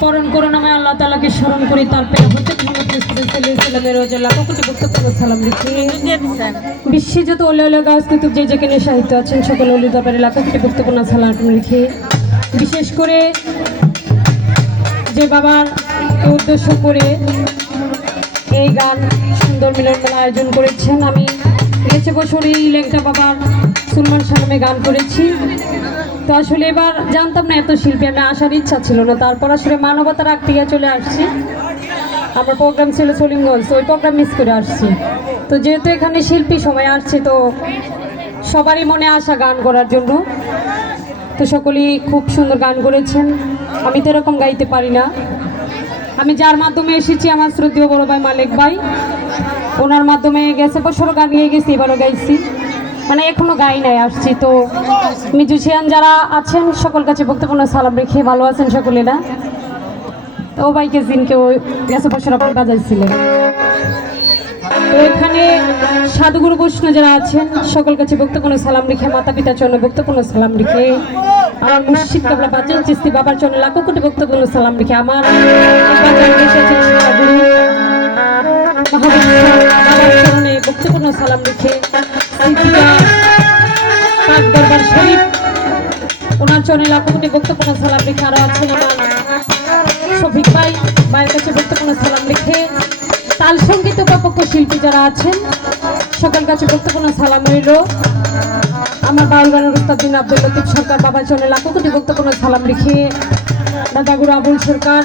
স্মরণ করুণাময় আল্লাহ তাআলাকে স্মরণ করি, তার পেয়ে হতে সালাম রেখে বিশ্বযত ওলিয়া গাছ কুতুব যে যেখানে সাহিত্য আছেন সকল ওলি দরবারে লাখো কোটি গুরুত্বপূর্ণ সালাম রেখে বিশেষ করে যে বাবার উদ্দেশ্য করে এই গান সুন্দর মিলন মেলা আয়োজন করেছেন। আমি গেছে বছর এই লেংটা বাবার সুলমান সালামে গান করেছি। তো আসলে এবার জানতাম না এত শিল্পী, আমি আসার ইচ্ছা ছিল না। তারপর আসলে মানবতার আগ থেকে চলে আসছি। আমার প্রোগ্রাম ছিল সলিমগঞ্জ, ওই প্রোগ্রাম মিস করে আসছি। তো যেহেতু এখানে শিল্পী সবাই আসছে, তো সবারই মনে আসা গান করার জন্য। তো সকলেই খুব সুন্দর গান করেছেন। আমি তো এরকম গাইতে পারি না। আমি যার মাধ্যমে এসেছি আমার শ্রদ্ধেয় বড় ভাই মালিক ভাই, ওনার মাধ্যমে গেছে বছরও গান গিয়ে গেছি, এবারও গাইছি, মানে এখনো গাই নাই, আসছি। তো মিউজিশিয়ান যারা আছেন সকল কাছে বক্তব্য সালাম রেখে ভালো আছেন সকলেরা। তো ও ভাইকে জিনকে ওই গেছে বছর আপনি বাজাইছিলেন। তো এখানে সাধুগুরু বৈষ্ণব যারা আছেন সকল কাছে বক্তব্য সালাম রেখে, মাতা পিতার জন্য বক্তব্য সালাম রেখে, আমার মুর্শিদ কাবলা বাজান চিস্তি বাবার জন্য লাখো কোটি বক্তব্য সালাম রেখে, আমার বক্তব্য সালাম রেখে দরবার শরীফ ওনার চরণে লাখো কোটি বক্তব্য সালাম রেখে, আরো আছেন আমার শফিক ভাই, ভাইয়ের কাছে বক্তব্য সালাম রেখে, তাল সঙ্গীত উপপক্ষ শিল্পী যারা আছেন সকল কাছে বক্তব্য সালাম রইল। আমার বাউল গানের উস্তাদ বিন আব্দুল লতিফ সরকার বাবার চরণে লাখো কোটি বক্তব্য সালাম রেখে, দাদাগুরু আবুল সরকার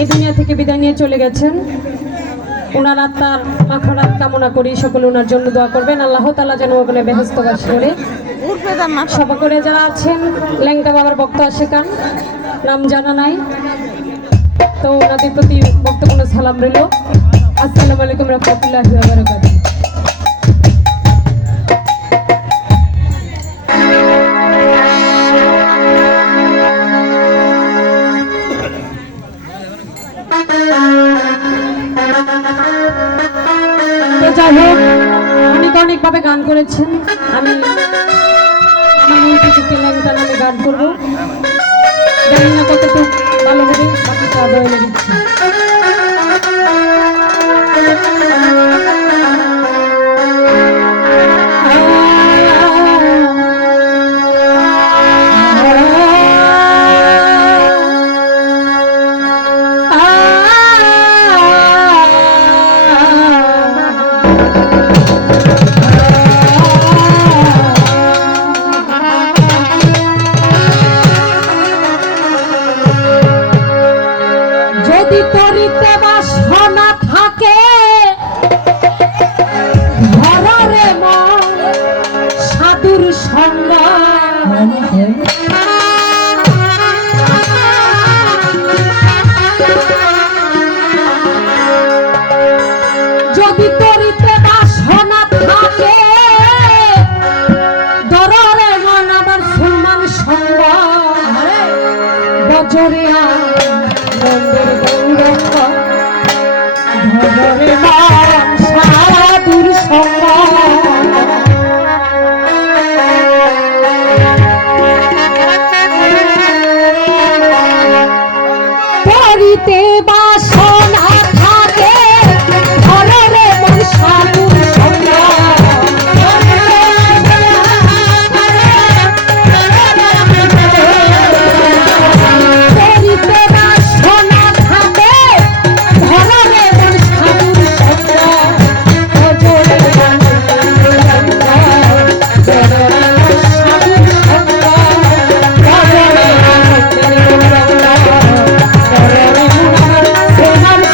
এই দুনিয়া থেকে বিদায় নিয়ে চলে গেছেন। ওনার আত্মার মাখরাত কামনা করি, সকলে ওনার জন্য দোয়া করবেন। আল্লাহ তাআলা যেন ওখানে বেহেশত বাস করে। সভা করে যারা আছেন লেংটা বাবার ভক্ত আশিকান, নাম জানা নাই, তো ওনাদের প্রতি বক্তব্য সালাম রইল। আসসালামু আলাইকুম রহমতুল্লাহি ওয়া বারাকাতুহু। যাই হোক, অনেকভাবে গান করেছেন। আমি আমার মন থেকে লেংটা নামে গান করবো, জানি না কতটুকু ভালো হবে, বাকিটা আদয় দিচ্ছি। যদি তরিতে বাসনা থাকে ঘরে মন সাধুর সঙ্গ, যদি তরিতে বাসনা থাকে ধরে মন আবার সুলমান সঙ্গ, বজরে সাধুর সঙ্গ, করিতে বাসনা থাকে ঘরে মন সাধুর সঙ্গ, করিতে বাসনা থাকে ঘরে মন সাধুর সঙ্গ, সাধুর সঙ্গ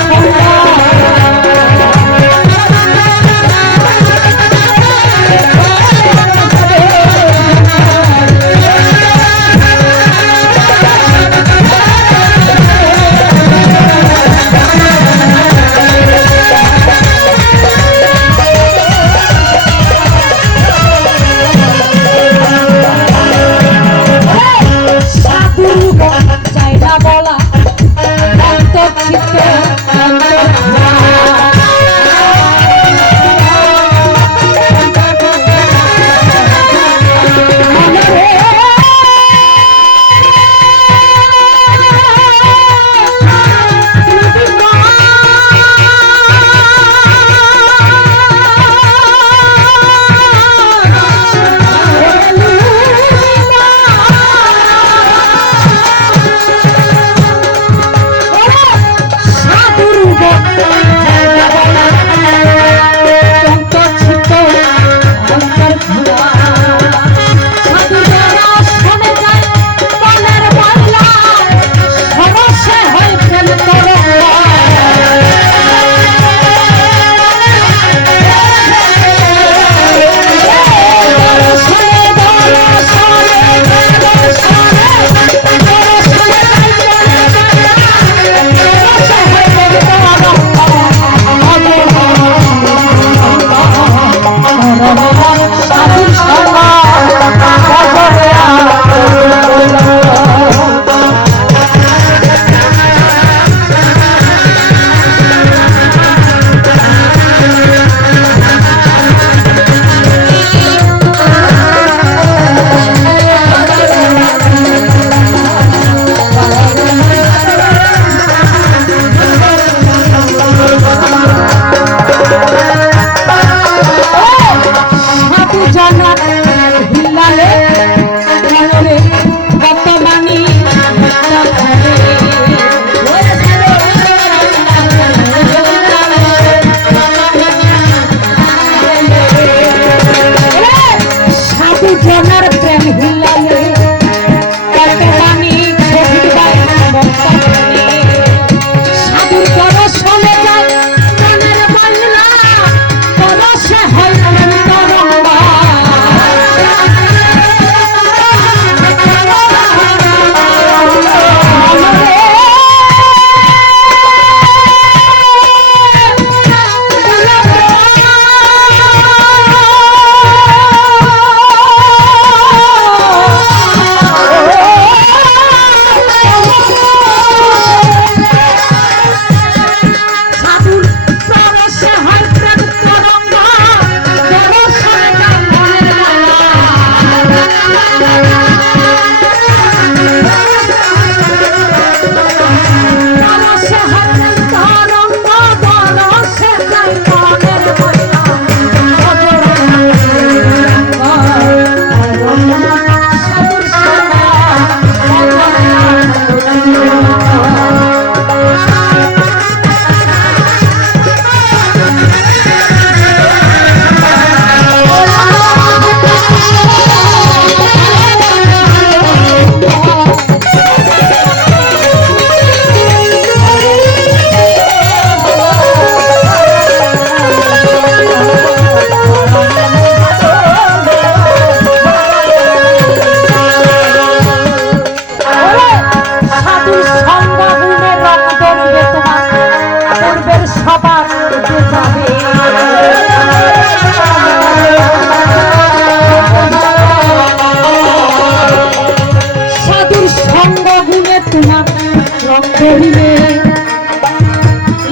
কহিবে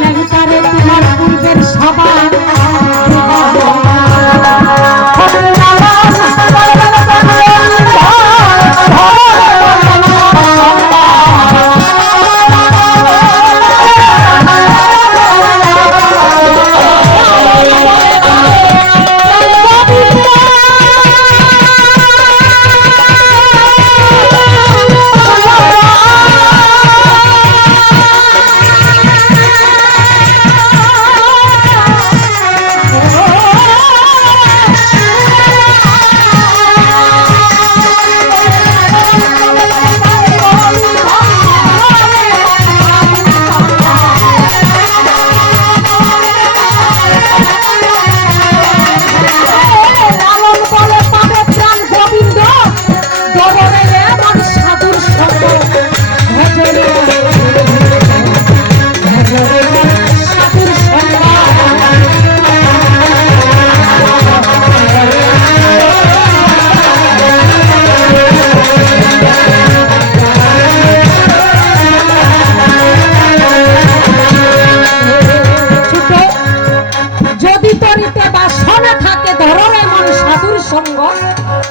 লেঙ্কারে তোমার পূর্বের সভা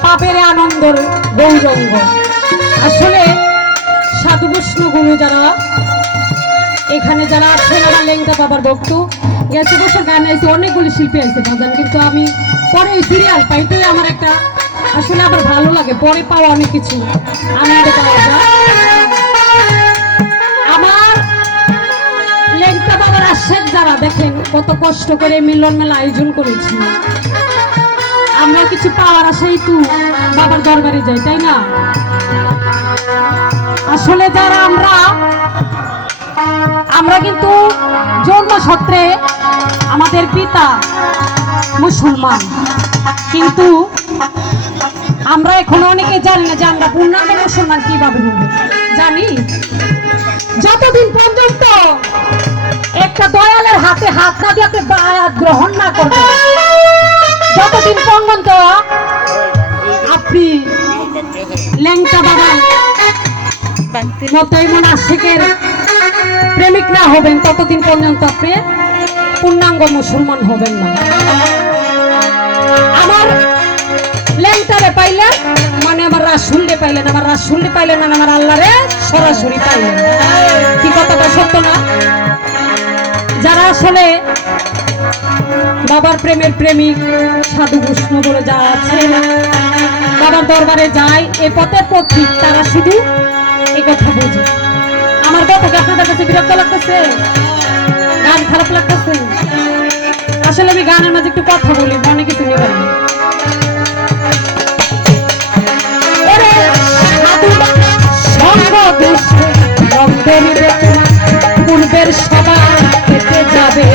পাপের আনন্দের গৌরঙ্গ। আসলে সাধু বৈষ্ণব গুরু যারা এখানে যারা আছেন আমার লেঙ্কা বাবার ভক্ত গেছে বছর গান আইছে অনেকগুলি শিল্পী আছে বাজান, কিন্তু আমি পরে এই সিরিয়াল পাইতেই আমার একটা আসলে আবার ভালো লাগে, পরে পাওয়া অনেক কিছু আনন্দ পাওয়া যায়। আমার লেঙ্কা বাবার আশেক যারা দেখেন কত কষ্ট করে মিলন মেলা আয়োজন করেছি, আমরা কিছু পাওয়ার আশাই তো বাবার দরবারে যাই, তাই না? আসলে যারা আমরা কিন্তু জন্মসূত্রে আমাদের পিতা মুসলমান, কিন্তু আমরা এখনো অনেকে জানি না যে আমরা পূর্ণাঙ্গ মুসলমান কিভাবে হব। জানি যতদিন পর্যন্ত একটা দয়ালের হাতে হাত না দিয়ে আপনি বায়াত গ্রহণ না করবেন, যতদিন পর্যন্ত আপনি লেঙ্কা বাবার মতো এমন আশিকের প্রেমিক না হবেন, ততদিন পর্যন্ত আপনি পূর্ণাঙ্গ মুসলমান হবেন না। আমার লেঙ্কারে পাইলেন মানে আমার রাসূলরে পাইলেন, আমার রাসূলরে পাইলেন মানে আমার আল্লাহরে সরাসরি পাইলেন। কি কথাটা সত্য না? যারা আসলে বাবার প্রেমের প্রেমিক সাধু বৈষ্ণব বলে যারা আছে বাবার দরবারে যায় এ পথের পথিক, তারা শুধু এই কথা বোঝে। আমার কথাকে আপনাদের কাছে বিরক্ত লাগতেছে, গান খারাপ লাগতেছে? আসলে আমি গানের মাঝে একটু কথা বলি, মনে কিছু নেবেন না। পূর্বের সভা পেতে যাবে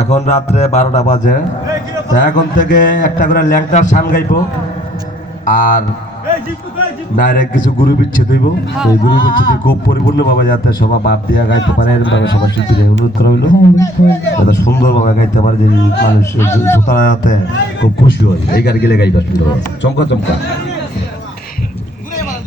এখন রাত্রে 12টা বাজে। তা এখন থেকে একটা করে ল্যাংটার সান গাইব আর ডাইরেক্ট কিছু গুরু বিচ্ছেদ হইব। এই গুরু বিচ্ছেদে খুব পরিপূর্ণভাবে যাতে সবাই বাপ দিয়া গাইতে পারে এরকমভাবে সবার শিল্পীদের অনুরোধ করা হইলো, যাতে সুন্দরভাবে গাইতে পারে, যে মানুষ শ্রোতারা যাতে খুব খুশি হয় এই গান গেলে গাইবা সুন্দর চমকা চমকা।